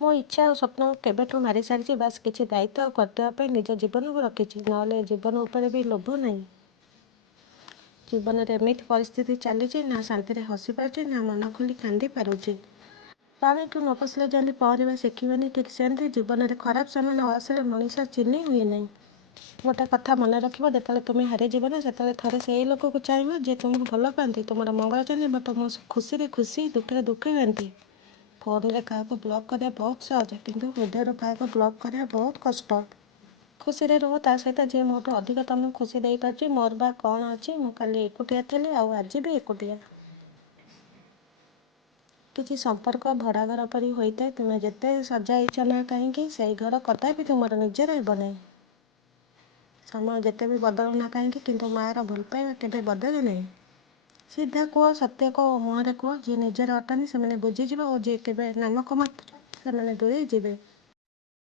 ମୋ ଇଚ୍ଛା ଆଉ ସ୍ୱପ୍ନକୁ କେବେଠୁ ମାରି ସାରିଛି। ବାସ୍ କିଛି ଦାୟିତ୍ୱ ଆଉ କରିଦେବା ପାଇଁ ନିଜ ଜୀବନକୁ ରଖିଛି। ନହେଲେ ଜୀବନ ଉପରେ ବି ଲୋଭ ନାହିଁ। ଜୀବନରେ ଏମିତି ପରିସ୍ଥିତି ଚାଲିଛି, ନା ଶାନ୍ତିରେ ହସି ପାରୁଛି, ନା ମନ ଖୋଲି କାନ୍ଦି ପାରୁଛି। ପାଣିକୁ ନ ପଶିଲେ ଯେମିତି ପହଁରିବା ଶିଖିବେନି, ଠିକ୍ ସେମିତି ଜୀବନରେ ଖରାପ ସମୟ ନ ଆସିଲେ ମଣିଷ ଚିହ୍ନି ହୁଏ ନାହିଁ। ଗୋଟେ କଥା ମନେ ରଖିବ, ଯେତେବେଳେ ତୁମେ ହାରିଯିବ ନା, ସେତେବେଳେ ଥରେ ସେଇ ଲୋକକୁ ଚାହିଁବ ଯିଏ ତୁମକୁ ଭଲ ପାଆନ୍ତି, ତୁମର ମଙ୍ଗଳ ଚାହିଁବ, ତୁମ ଖୁସିରେ ଖୁସି, ଦୁଃଖରେ ଦୁଃଖ ହୁଅନ୍ତି। ଫୋନ୍ରେ କାହାକୁ ବ୍ଲକ୍ କରିବା ବହୁତ ସହଜ, କିନ୍ତୁ ହୃଦୟରୁ କାହାକୁ ବ୍ଲକ୍ କରିବା ବହୁତ କଷ୍ଟ। ଖୁସିରେ ରୁହ ତା ସହିତ ଯିଏ ମୋଠୁ ଅଧିକ ତୁମକୁ ଖୁସି ଦେଇପାରୁଛି। ମୋର ବା କ'ଣ ଅଛି, ମୁଁ କାଲି ଏକୁଟିଆ ଥିଲି, ଆଉ ଆଜି ବି ଏକୁଟିଆ। କିଛି ସମ୍ପର୍କ ଭଡ଼ା ଘର ପରି ହୋଇଥାଏ। ତୁମେ ଯେତେ ସଜାଇଛ ନା କାହିଁକି, ସେଇ ଘର କଦାପି ତୁମର ନିଜର ହେବ ନାହିଁ। ସମୟ ଯେତେ ବି ବଦଳୁ ନା କାହିଁକି, କିନ୍ତୁ ମାଆର ଭଲ ପାଇବା କେବେ ବଦଳେ ନାହିଁ। ସିଧା କୁହ, ସତ୍ୟ କୁହ, ମୁହଁରେ କୁହ। ଯିଏ ନିଜର ଅଟନ୍ତି ସେମାନେ ବୁଝିଯିବେ, ଓ ଯିଏ କେବେ ନାମକ ମାତ୍ର ସେମାନେ ଦୂରେଇ ଯିବେ।